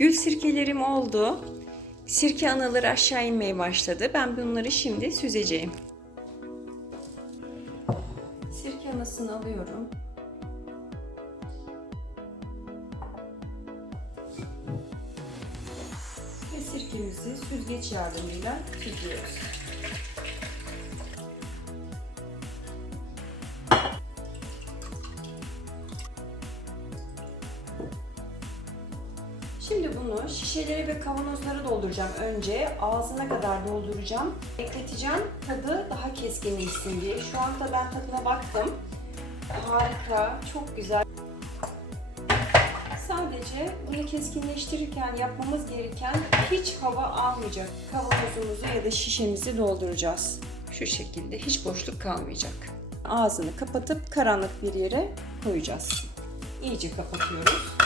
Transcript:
Gül sirkelerim oldu. Sirke anaları aşağı inmeye başladı. Ben bunları şimdi süzeceğim. Sirke anasını alıyorum. Ve sirkemizi süzgeç yardımıyla süzüyoruz. Şimdi bunu şişelere ve kavanozlara dolduracağım önce. Ağzına kadar dolduracağım. Bekleteceğim tadı daha keskinleşsin diye. Şu anda ben tadına baktım. Harika, çok güzel. Sadece bunu keskinleştirirken yapmamız gereken hiç hava almayacak kavanozumuzu ya da şişemizi dolduracağız. Şu şekilde hiç boşluk kalmayacak. Ağzını kapatıp karanlık bir yere koyacağız. İyice kapatıyoruz.